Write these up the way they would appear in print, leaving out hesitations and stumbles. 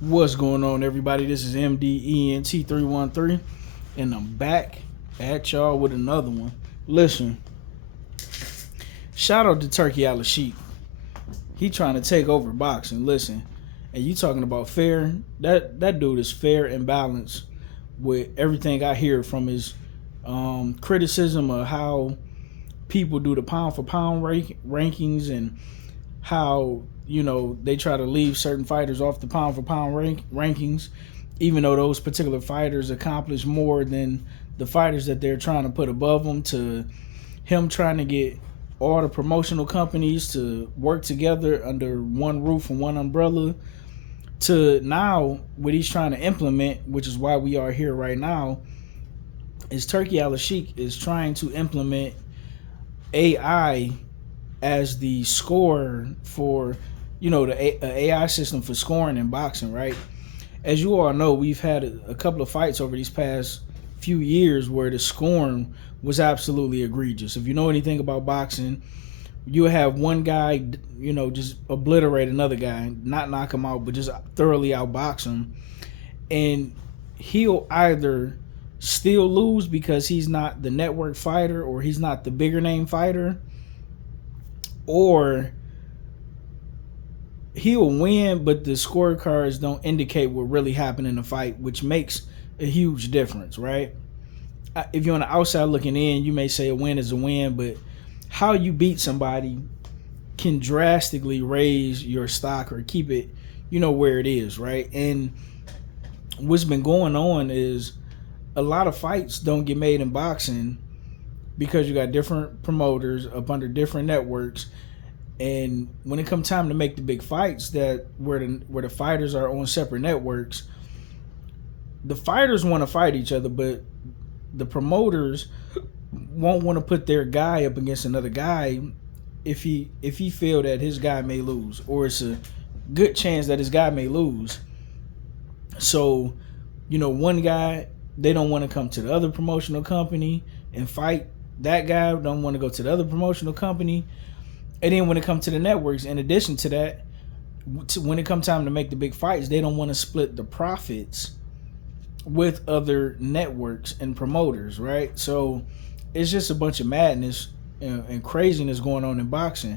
What's going on, everybody? This is MDENT313, and I'm back at y'all with another one. Listen, shout out to Turki Alalshikh. He trying to take over boxing. Listen, and you talking about fair? That dude is fair and balanced with everything I hear from his criticism of how people do the pound for pound rankings and how they try to leave certain fighters off the pound for pound rankings, even though those particular fighters accomplish more than the fighters that they're trying to put above them. To him trying to get all the promotional companies to work together under one roof and one umbrella, to now what he's trying to implement, which is why we are here right now, is Turki Alalshikh is trying to implement AI as the score for, the AI system for scoring in boxing, right? As you all know, we've had a couple of fights over these past few years where the scoring was absolutely egregious. If you know anything about boxing, you have one guy, just obliterate another guy, not knock him out, but just thoroughly outbox him. And he'll either still lose because he's not the network fighter or he's not the bigger name fighter, or he'll win, but the scorecards don't indicate what really happened in the fight, which makes a huge difference, right? If you're on the outside looking in, you may say a win is a win, but how you beat somebody can drastically raise your stock or keep it, where it is, right? And what's been going on is a lot of fights don't get made in boxing because you got different promoters up under different networks. And when it comes time to make the big fights that where the fighters are on separate networks, the fighters want to fight each other, but the promoters won't want to put their guy up against another guy if he feel that his guy may lose, or it's a good chance that his guy may lose. So, one guy, they don't want to come to the other promotional company and fight. That guy don't want to go to the other promotional company. And then when it comes to the networks, in addition to that, when it comes time to make the big fights, they don't want to split the profits with other networks and promoters, right? So it's just a bunch of madness and craziness going on in boxing.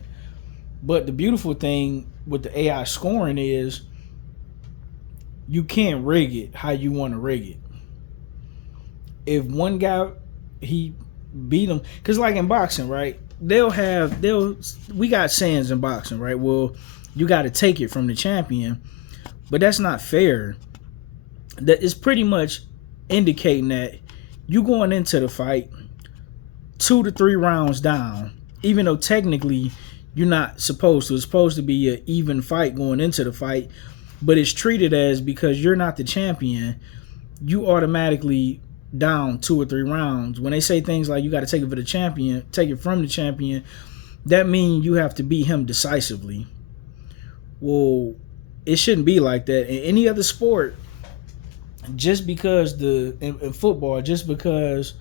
But the beautiful thing with the AI scoring is you can't rig it how you want to rig it. If one guy, he beat him, because like in boxing, right, we got sayings in boxing, right? Well, you got to take it from the champion, but that's not fair. That is pretty much indicating that you going into the fight 2 to 3 rounds down, even though technically you're not supposed to. It's supposed to be an even fight going into the fight, but it's treated as, because you're not the champion, you automatically down 2 or 3 rounds. When they say things like you got to take it for the champion, take it from the champion, that means you have to beat him decisively. Well, it shouldn't be like that in any other sport. Just because in football, just because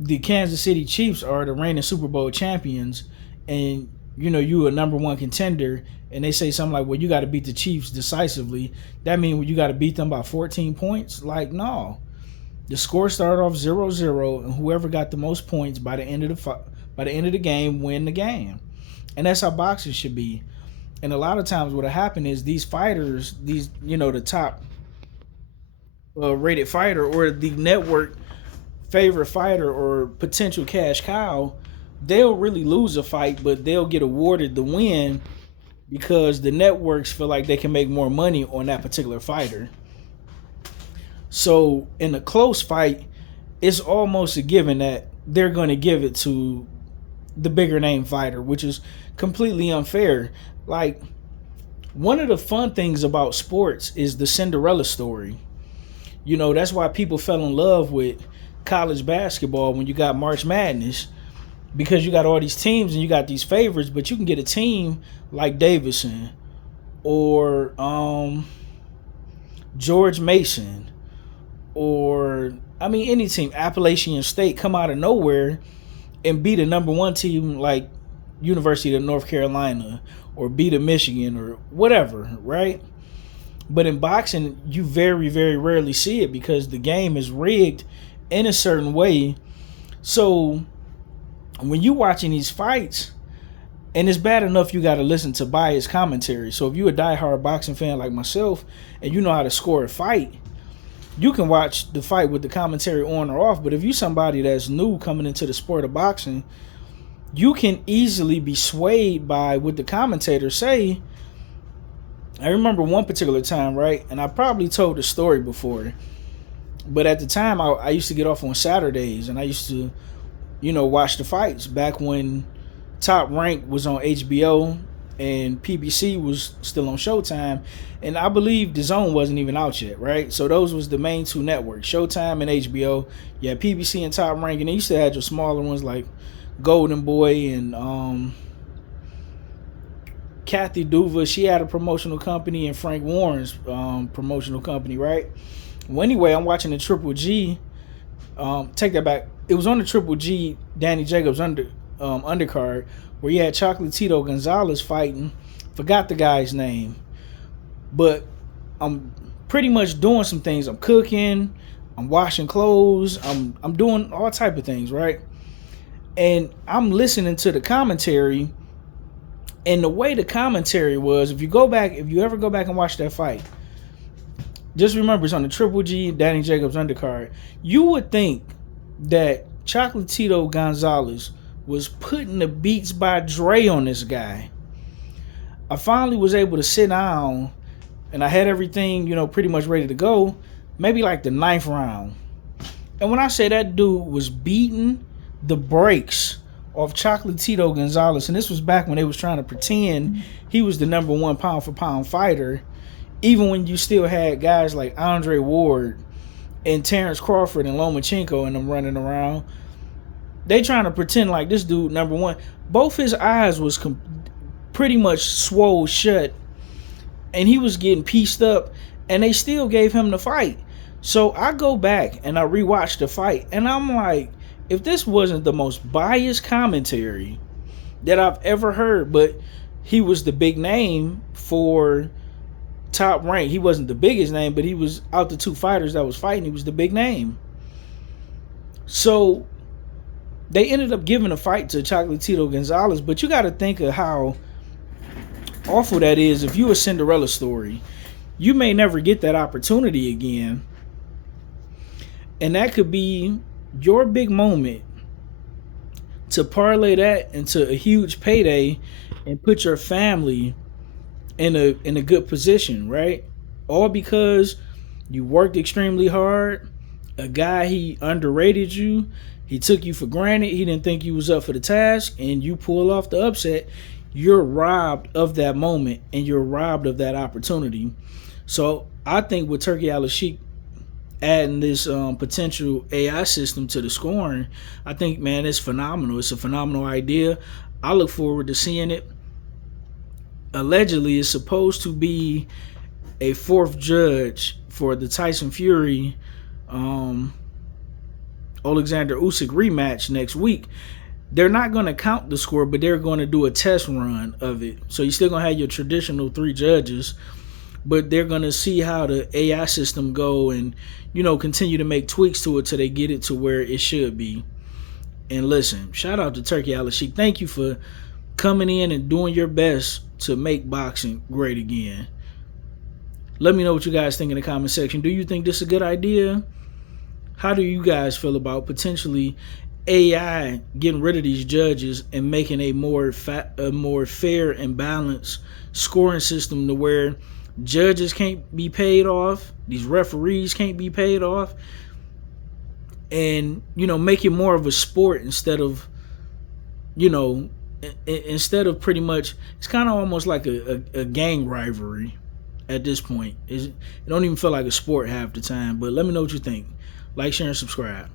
the Kansas City Chiefs are the reigning Super Bowl champions, and you a number one contender, and they say something like, well, you got to beat the Chiefs decisively, that means you got to beat them by 14 points? Like, no. The score started off 0-0, and whoever got the most points by the end of the game win the game. And that's how boxing should be. And a lot of times what'll happen is these fighters, the top rated fighter or the network favorite fighter or potential cash cow, they'll really lose a fight, but they'll get awarded the win because the networks feel like they can make more money on that particular fighter. So in a close fight, it's almost a given that they're going to give it to the bigger name fighter, which is completely unfair. Like, one of the fun things about sports is the Cinderella story. That's why people fell in love with college basketball when you got March Madness, because you got all these teams and you got these favorites, but you can get a team like Davidson or George Mason, or any team, Appalachian State, come out of nowhere and beat a number one team like University of North Carolina or beat a Michigan or whatever, right? But in boxing, you very, very rarely see it because the game is rigged in a certain way. So when you watching these fights, and it's bad enough you got to listen to biased commentary. So if you're a diehard boxing fan like myself and you know how to score a fight, you can watch the fight with the commentary on or off. But if you're somebody that's new coming into the sport of boxing, you can easily be swayed by what the commentators say. I remember one particular time, right? And I probably told the story before. But at the time, I used to get off on Saturdays. And I used to, watch the fights back when Top Rank was on HBO and PBC was still on Showtime. And I believe The Zone wasn't even out yet, right? So those was the main two networks, Showtime and HBO. Yeah, PBC and Top Rank. And then you still had your smaller ones like Golden Boy and Kathy Duva. She had a promotional company, and Frank Warren's promotional company, right? Well, anyway, I'm watching the Triple G. Take that back. It was on the Triple G Danny Jacobs undercard where you had Chocolatito Gonzalez fighting. Forgot the guy's name, but I'm pretty much doing some things. I'm cooking, I'm washing clothes, I'm doing all type of things, right? And I'm listening to the commentary, and the way the commentary was, if you ever go back and watch that fight, just remember it's on the Triple G Danny Jacobs undercard. You would think that Chocolatito Gonzalez was putting the Beats by Dre on this guy. I finally was able to sit down, and I had everything, pretty much ready to go, maybe like the 9th round. And when I say that dude was beating the brakes off Chocolatito Gonzalez, and this was back when they was trying to pretend he was the number one pound for pound fighter, even when you still had guys like Andre Ward and Terrence Crawford and Lomachenko and them running around. They trying to pretend like this dude number one. Both his eyes was pretty much swole shut, and he was getting pieced up, and they still gave him the fight. So I go back and I rewatch the fight, and I'm like, if this wasn't the most biased commentary that I've ever heard, but he was the big name for Top Rank. He wasn't the biggest name, but he was out the two fighters that was fighting. He was the big name. So they ended up giving a fight to Chocolatito Gonzalez, but you got to think of how awful that is. If you a Cinderella story, you may never get that opportunity again. And that could be your big moment to parlay that into a huge payday and put your family in a good position, right? All because you worked extremely hard. A guy, he underrated you. He took you for granted. He didn't think you was up for the task, and you pull off the upset. You're robbed of that moment, and you're robbed of that opportunity. So I think with Turki Alalshikh adding this potential AI system to the scoring, I think, man, it's phenomenal. It's a phenomenal idea. I look forward to seeing it. Allegedly, it's supposed to be a fourth judge for the Tyson Fury Alexander Usyk rematch next week. They're not going to count the score, but they're going to do a test run of it. So you're still going to have your traditional 3 judges, but they're going to see how the AI system go and, continue to make tweaks to it till they get it to where it should be. And listen, shout out to Turki Alalshikh. Thank you for coming in and doing your best to make boxing great again. Let me know what you guys think in the comment section. Do you think this is a good idea? How do you guys feel about potentially AI getting rid of these judges and making a more fair and balanced scoring system to where judges can't be paid off, these referees can't be paid off, and make it more of a sport instead of pretty much, it's kind of almost like a gang rivalry at this point. It don't even feel like a sport half the time. But let me know what you think. Like, share, and subscribe.